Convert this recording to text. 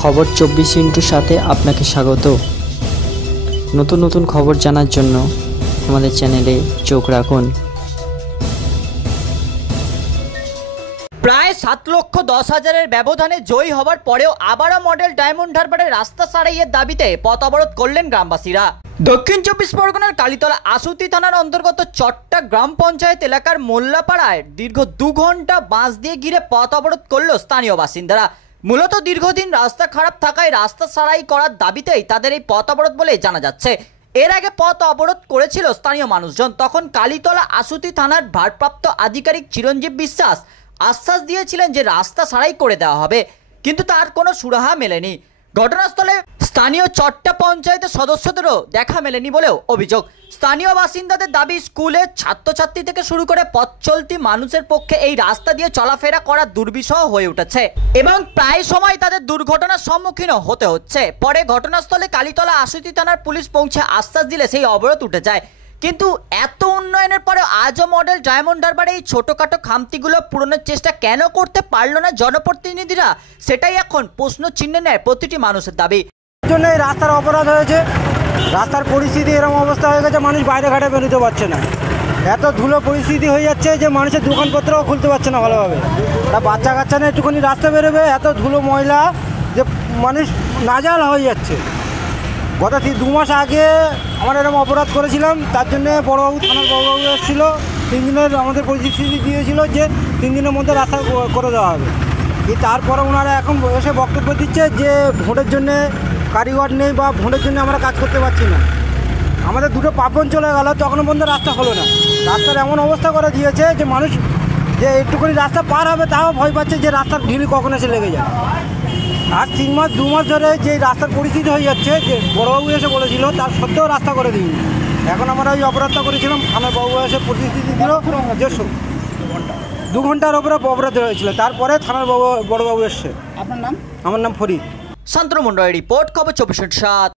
খবর 24 সাথে আপনাকে স্বাগত। নতুন নতুন খবর জানার জন্য আমাদের চ্যানেলে চোখ রাখুন। প্রায় 7,10,000 ব্যবধানে জয়ী হবার পরেও আবারও মডেল ডায়মন্ড হারবারের রাস্তা সারাইয়ের দাবিতে পথ অবরোধ করলেন গ্রামবাসীরা। দক্ষিণ 24 পরগনার কালীতলা আশুতি থানার অন্তর্গত চট্টা গ্রাম পঞ্চায়েত এলাকার মোল্লাপাড়ায় দীর্ঘ 2 ঘন্টা বাঁশ দিয়ে ঘিরে পথ অবরোধ করল স্থানীয় বাসিন্দারা। মূলত দীর্ঘদিন রাস্তা খারাপ থাকায় রাস্তা সারাই করার দাবিতেই তাদের এই পথ অবরোধ বলে জানা যাচ্ছে। এর আগে পথ অবরোধ করেছিল স্থানীয় মানুষজন। তখন কালীতলা আশুতি থানার ভারপ্রাপ্ত আধিকারিক চিরঞ্জীব বিশ্বাস আশ্বাস দিয়েছিলেন যে রাস্তা সারাই করে দেওয়া হবে, কিন্তু তার কোনো সুরাহা মেলেনি। ঘটনাস্থলে স্থানীয় চট্টা পঞ্চায়েতের সদস্যদেরও দেখা মেলেনি বলেও অভিযোগ। স্থানীয় বাসিন্দাদের দাবি, স্কুলের ছাত্রছাত্রী থেকে শুরু করে পথ চলতি মানুষের পক্ষে এই রাস্তা দিয়ে চলাফেরা করা দুর্বিষহ হয়ে উঠেছে এবং প্রায় সময় তাদের দুর্ঘটনার সম্মুখীনও হতে হচ্ছে। পরে ঘটনাস্থলে কালীতলা আশুতি থানার পুলিশ পৌঁছে আশ্বাস দিলে সেই অবরোধ উঠে যায়। কিন্তু এত উন্নয়নের পরে আজও মডেল ডায়মন্ড হারবারে এই ছোটোখাটো খামতিগুলো পূরণের চেষ্টা কেন করতে পারলো না জনপ্রতিনিধিরা, সেটাই এখন প্রশ্ন চিহ্নে নেয় প্রতিটি মানুষের দাবি। জন্য এই রাস্তার অপরাধ হয়েছে, রাস্তার পরিস্থিতি এরকম অবস্থা হয়ে গেছে, মানুষ বাইরে ঘাটে বেরোতে পারছে না। এত ধুলো পরিস্থিতি হয়ে যাচ্ছে যে মানুষের দোকানপত্রও খুলতে পারছে না ভালোভাবে। তা বাচ্চা কাচ্চা নিয়ে একটুখানি রাস্তা বেরোবে, এত ধুলো ময়লা যে মানুষ নাজাল হয়ে যাচ্ছে। গত 2 মাস আগে আমরা এরকম অপরাধ করেছিলাম, তার জন্যে বড়বাবু থানার বড়বাবু এসেছিল, 3 দিনের আমাদের পরিস্থিতি দিয়েছিল যে 3 দিনের মধ্যে রাস্তা করে দেওয়া হবে। তারপরে ওনারা এখন এসে বক্তব্য দিচ্ছে যে ভোটের জন্যে কারিগর নেই বা ভোটের জন্য আমরা কাজ করতে পারছি না। আমাদের 2টো পাপন চলে গেল, তখনও পর্যন্ত রাস্তা হলো না। রাস্তার এমন অবস্থা করে দিয়েছে যে মানুষ যে একটুখানি রাস্তা পার হবে তাও ভয় পাচ্ছে যে রাস্তার ঢিলি কখন এসে লেগে যায়। আর 3 মাস 2 মাস ধরে যে রাস্তার পরিস্থিতি হয়ে যাচ্ছে, যে বড়বাবু এসে বলেছিল তার সত্ত্বেও রাস্তা করে দিইনি। এখন আমরা ওই অপরাধটা করেছিলাম, থানার বাবু এসে পরিস্থিতি দিল যে 2 ঘন্টার ওপরে অপরাধ হয়েছিল। তারপরে থানার বড়বাবু এসছে। আপনার নাম? আমার নাম ফরিদ। শান্তনু মণ্ডলের রিপোর্ট, খবর 24/7।